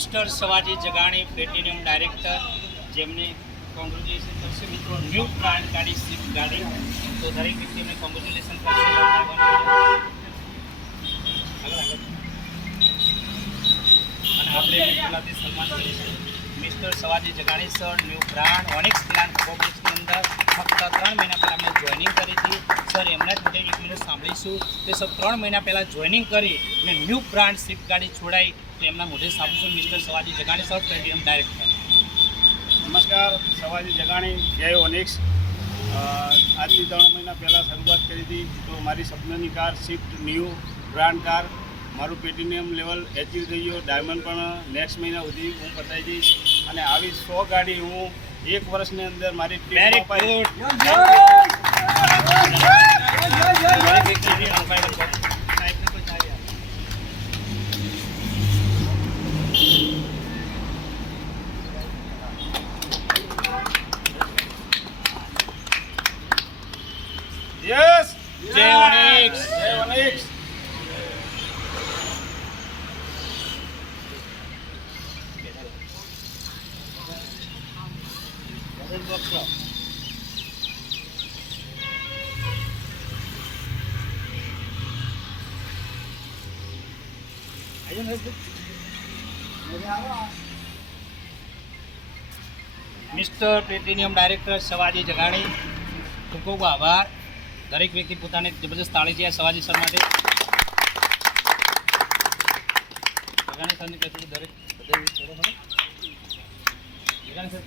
Mister Savaji જગાણી platinum director, જેમને congratulation કરશે મિત્રો. ન્યૂ બ્રાન્ડ ગાડી સ્વિફ્ટ ગાડી, તો દરેક વ્યક્તિ એમને કોંગ્રેચ્યુલેશન કરશે. અને આપણે પહેલાંથી સન્માન કરીશું mister Savaji Jagani sir. New brand Onyx plant કોમ્પ્લેક્સની અંદર ફક્ત 3 મહિના પહેલાં અમે જોઈનિંગ કરી હતી સર. એમના જ મોટે એક મિનિટ સાંભળીશું તે સર 3 મહિના પહેલાં જોઈનિંગ કરી અને ન્યૂ બ્રાન્ડ સ્વિફ્ટ ગાડી છોડાઈ, તો એમના મોઢે સાંભળીશું mister Savaji Jagani sir, platinum director. નમસ્કાર, સવાજી જગાણી, જય ઓનિક્સ. આજથી 3 મહિના પહેલાં શરૂઆત કરી હતી. તો મારી સપનાની car swift new brand car, મારું પ્લેટિનિયમ લેવલ એચીવ થઈ ગયો. ડાયમંડ પણ નેક્સ્ટ મહિના સુધી હું પતાવી દઈશ. અને આવી 100 ગાડી હું 1 વર્ષની અંદર મારી વેરી ગુડ. યસ, જય ઓનિક્સ. જય ઓનિક્સ. મિસ્ટર પ્લેટિનિયમ ડાયરેક્ટર સવાજી જગાણી, ખૂબ ખૂબ આભાર. દરેક વ્યક્તિ પોતાને જબરદસ્ત તાળી છે સવાજી સર માટે. જગાણી સરની કહેતું દરેક જગાણી સર